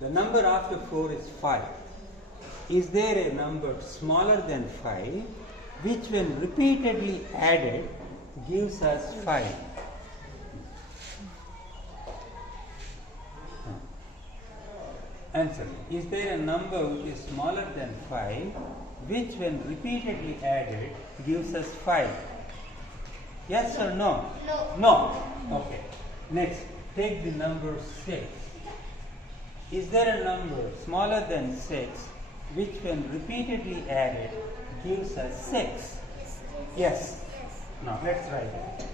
The number after 4 is 5. Is there a number smaller than 5 which when repeatedly added gives us 5? Answer. Is there a number which is smaller than 5 which when repeatedly added gives us 5? Yes or no? No. No. Okay. Next, take the number 6. Is there a number smaller than 6 which when repeatedly added gives us 6? Yes. Now let's write it.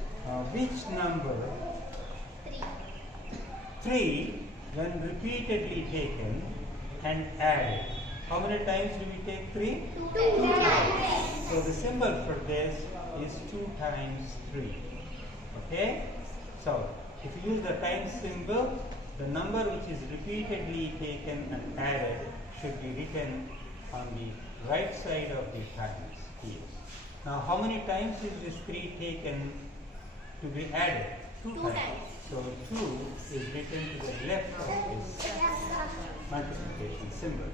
Which number 3 when repeatedly taken and added? How many times do we take 3? 2 times. So the symbol for this is 2 times 3. Okay? So if you use the times symbol, the number which is repeatedly taken and added should be written on the right side of the times here. Now how many times is this 3 taken to be added? 2 times. So 2 is written to the left of this multiplication symbol.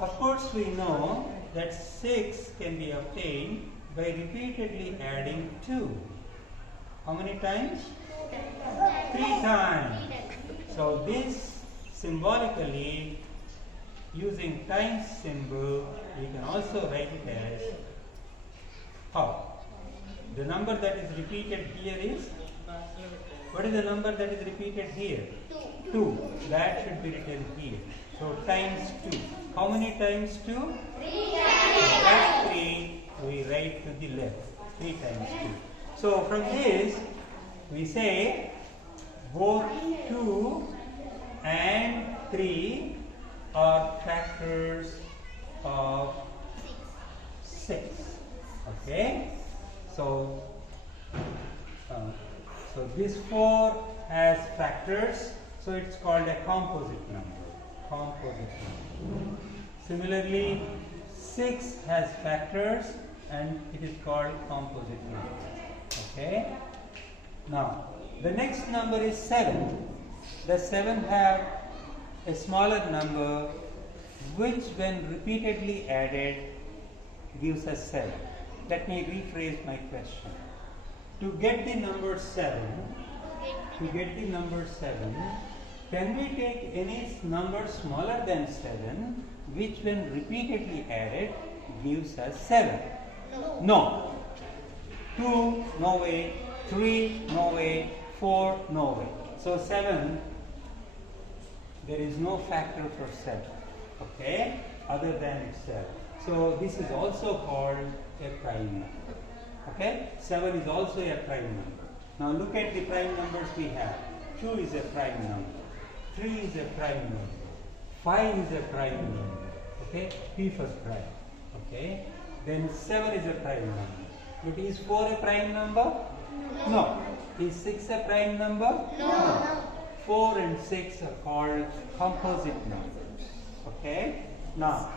Of course we know that 6 can be obtained by repeatedly adding 2. How many times? 3 times. So this symbolically, using times symbol, we can also write it as how? The number that is repeated here is? What is the number that is repeated here? 2. That should be written here. So times 2. How many times 2? 3 times. That 3 we write to the left. 3 times 2. So from this we say both 2 and 3 are factors of 6. Okay? So this 4 has factors, so it's called a composite number. Composite number. Similarly, 6 has factors and it is called composite number. Okay? Now, the next number is 7. The 7 have a smaller number which when repeatedly added gives us 7. Let me rephrase my question. To get the number 7, can we take any number smaller than 7 which when repeatedly added gives us 7? No. 2, no way. 3, no way. 4, no way. So 7, there is no factor for 7, okay, other than itself. So this is also called a prime number. Okay, 7 is also a prime number. Now look at the prime numbers we have. 2 is a prime number. 3 is a prime number. 5 is a prime number. Okay, P for prime. Okay, then 7 is a prime number. But is 4 a prime number? No. Is 6 a prime number? No. 4 and 6 are called composite numbers. Okay, now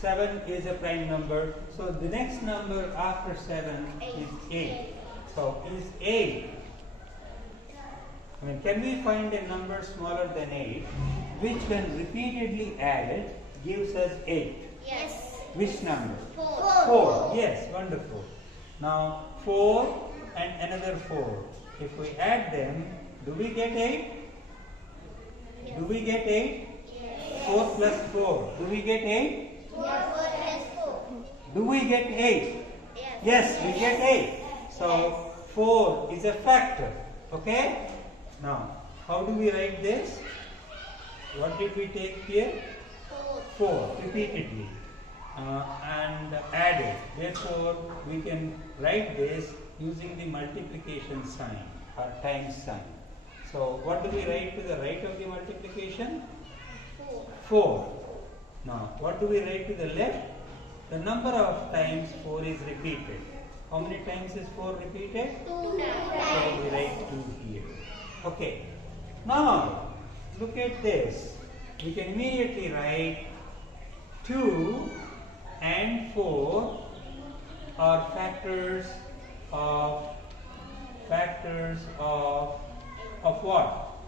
7 is a prime number. So the next number after 7 is 8. So is 8. Can we find a number smaller than 8 which when repeatedly added gives us 8? Yes. Which number? 4. 4. Yes, wonderful. Now 4 and another 4. If we add them, do we get 8? Yes. Do we get 8? Yes. 4 plus 4. Do we get 8? 4 plus 4. Do we get 8? Yes. Yes, we get 8. So 4 is a factor. Okay? Now, how do we write this? What did we take here? 4 repeatedly and added. Therefore, we can write this using the multiplication sign or times sign. So, what do we write to the right of the multiplication? 4. Now, what do we write to the left? The number of times 4 is repeated. How many times is 4 repeated? 2 So, times. we write 2 here. Okay. Now, look at this. We can immediately write 2 and 4 are factors of what?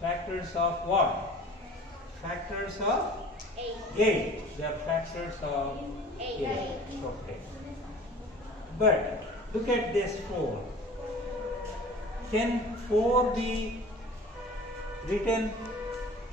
Factors of what? factors of 8. 8. They are factors of 8. 8. Okay. But look at this 4. Can 4 be written